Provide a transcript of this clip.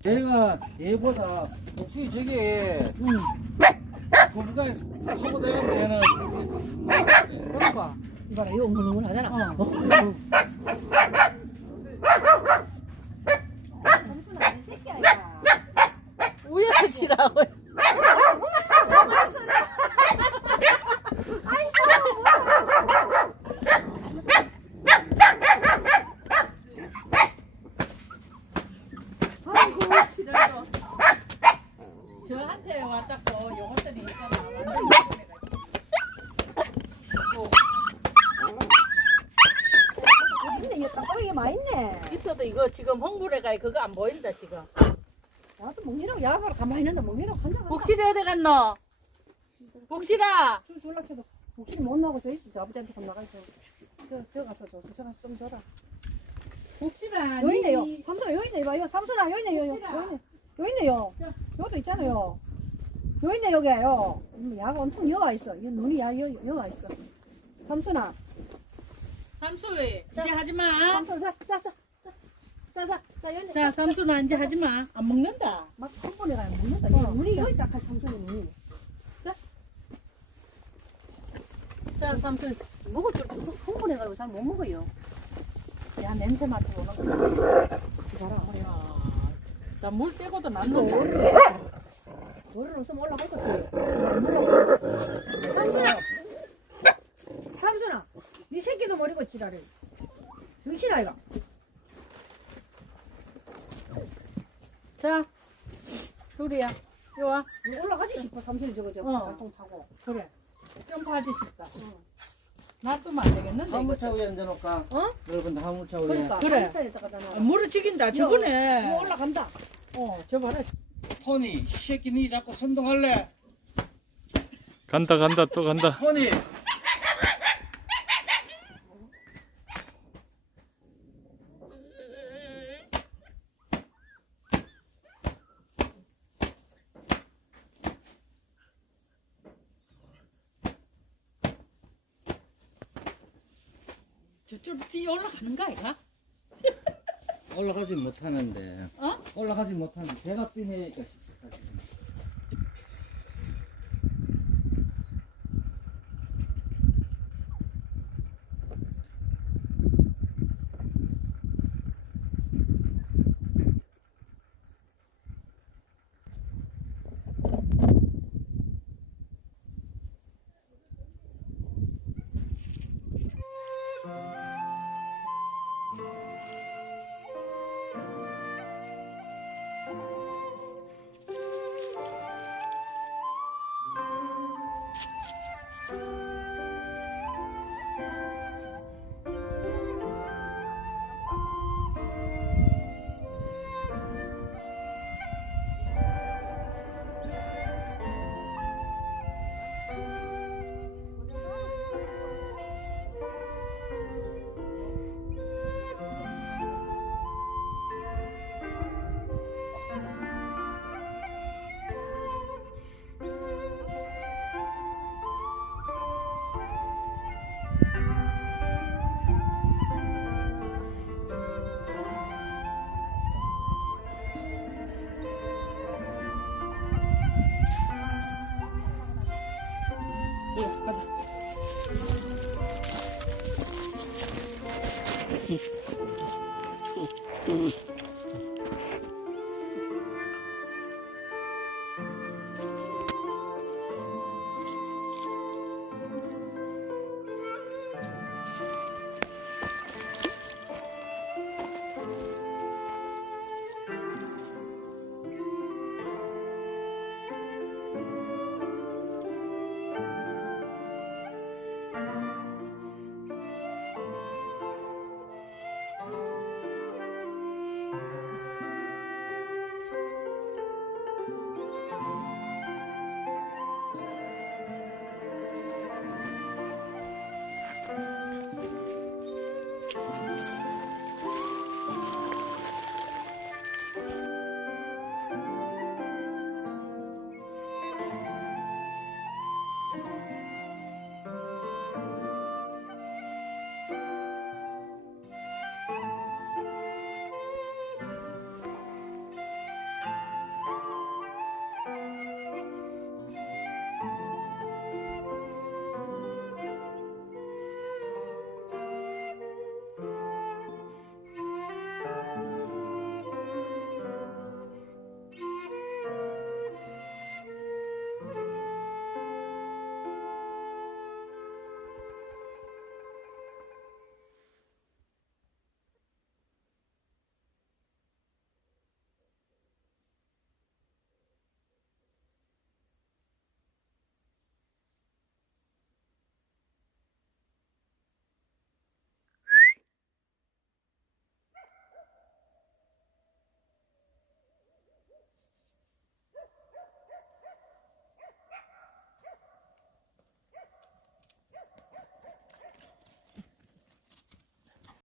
제가 얘보다 혹시 저게 응. 거기가 하고 내가면 쟤는 그러니까. 이봐라, 이거 웅글웅글 하잖아. 어. 위에서 치라고. 아이고, 치라고. 저한테 왔다고 요것들이 있잖아. 완전 예쁘네가지고. 근데 이거 땅콩이 많이 있네. 있어도 이거 지금 홍보래 가 그거 안 보인다 지금. 나도 먹이라고 야가로 가만히 있는데 먹이라고 한다. 복실이 어디 갔노? 복실아. 줄 줄라 해도 혹시 못 나고 저 있어. 저 아버지한테 좀 나가 있어. 저, 저 가서 줘. 저 가서 좀 줘라. 복실아. 여 있네요. 니- 삼순아 여 있네. 이봐. 삼순아 여 있네. 여, 여, 여 있네. 여 있네요. 여도 있잖아요. 여 있네 여기요. 음, 야가 엄청 여와 있어. 이 눈이 야 여, 여와 있어. 삼순아. 삼수이 자. 이제 하지 마. 삼순 자, 자, 자, 자, 자, 자, 자, 여기. 자 삼수나 이제 하지 마. 안 먹는다. 막 한 번에 가면 먹는다. 어. 눈이 여기 딱 삼순이 눈이. 자 삼수 먹을 줄 흥분해 가지고 잘 못 먹어요. 야 냄새 맡고 오는 거. 봐라. 자물 떼고도 남는다. 노래를 없으면 올라갈 것 같아. 삼순아! 머리고 지랄을. 등신아, 이거. 자 둘이야. 요와 이거 올라가지 싶어, 삼순이 저거, 저거. 어. 발통 타고. 그래. 점프하지 싶다. 놔두면 안 되겠는데 화물차 이거. 위에 앉아놓을까? 어? 여러분들 화물차 위에 그러니까. 그래. 삼순이 있다가 아, 물을 죽인다. 저번에. 이거 올라간다. 어, 저 봐라. 토니 이 새끼 니 자꾸 선동할래? 간다 간다 또 간다 토니 저쪽 뒤에 올라가는 거 아이가? 올라가지 못하는데 어? 올라가지 못하는데 배가 뛰니까 씩씩하지 가자.